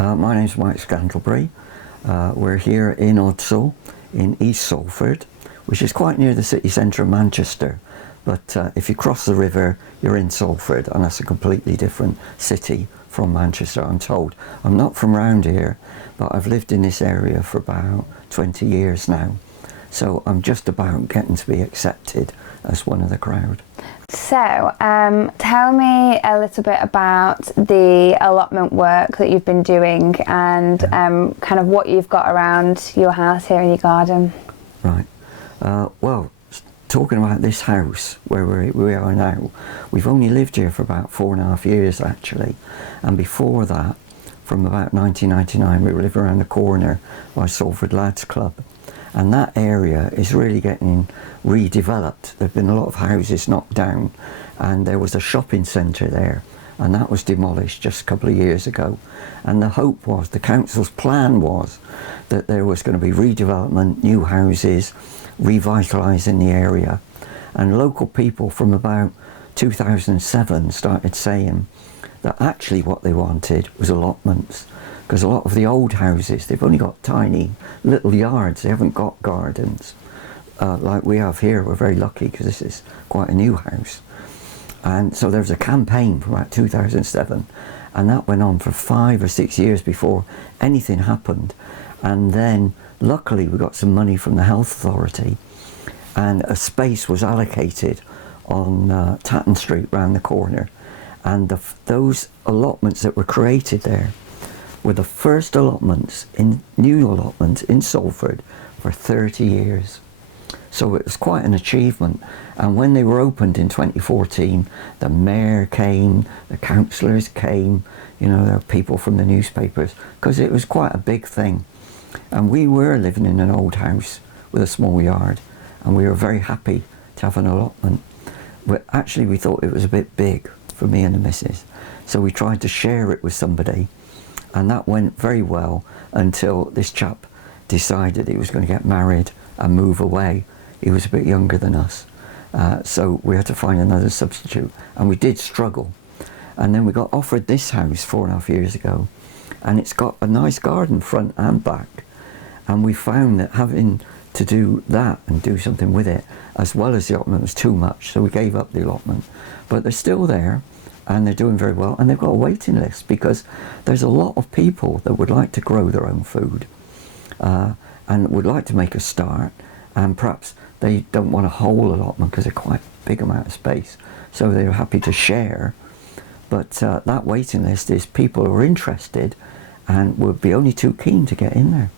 My name's Mike Scantlebury. We're here in Ordsall, in East Salford, which is quite near the city centre of Manchester. But if you cross the river, you're in Salford, and that's a completely different city from Manchester, I'm told. I'm not from round here, but I've lived in this area for about 20 years now. So I'm just about getting to be accepted as one of the crowd. So, tell me a little bit about the allotment work that you've been doing and kind of what you've got around your house here in your garden. Right. Well, talking about this house where we are now, we've only lived here for about 4.5 years actually, and before that, from about 1999, we were living around the corner by Salford Lads Club. And that area is really getting redeveloped. There have been a lot of houses knocked down, and there was a shopping centre there, and that was demolished just a couple of years ago. And the hope was, the council's plan was, that there was going to be redevelopment, new houses, revitalising the area. And local people from about 2007 started saying that actually what they wanted was allotments. Because a lot of the old houses, they've only got tiny little yards, they haven't got gardens. Like we have here, we're very lucky because this is quite a new house. And so there was a campaign from about 2007, and that went on for 5 or 6 years before anything happened. And then luckily we got some money from the Health Authority, and a space was allocated on Tatton Street round the corner. And those allotments that were created there were the first new allotments in Salford for 30 years. So it was quite an achievement. And when they were opened in 2014, the mayor came, the councillors came, you know, there were people from the newspapers, because it was quite a big thing. And we were living in an old house with a small yard, and we were very happy to have an allotment. But actually we thought it was a bit big for me and the missus. So we tried to share it with somebody, and that went very well until this chap decided he was going to get married and move away. He was a bit younger than us, so we had to find another substitute, and we did struggle. And then we got offered this house 4.5 years ago, and it's got a nice garden front and back, and we found that having to do that and do something with it as well as the allotment was too much, so we gave up the allotment. But they're still there, and they're doing very well, and they've got a waiting list because there's a lot of people that would like to grow their own food and would like to make a start, and perhaps they don't want a whole allotment because they're quite a big amount of space, so they're happy to share. But that waiting list is people who are interested and would be only too keen to get in there.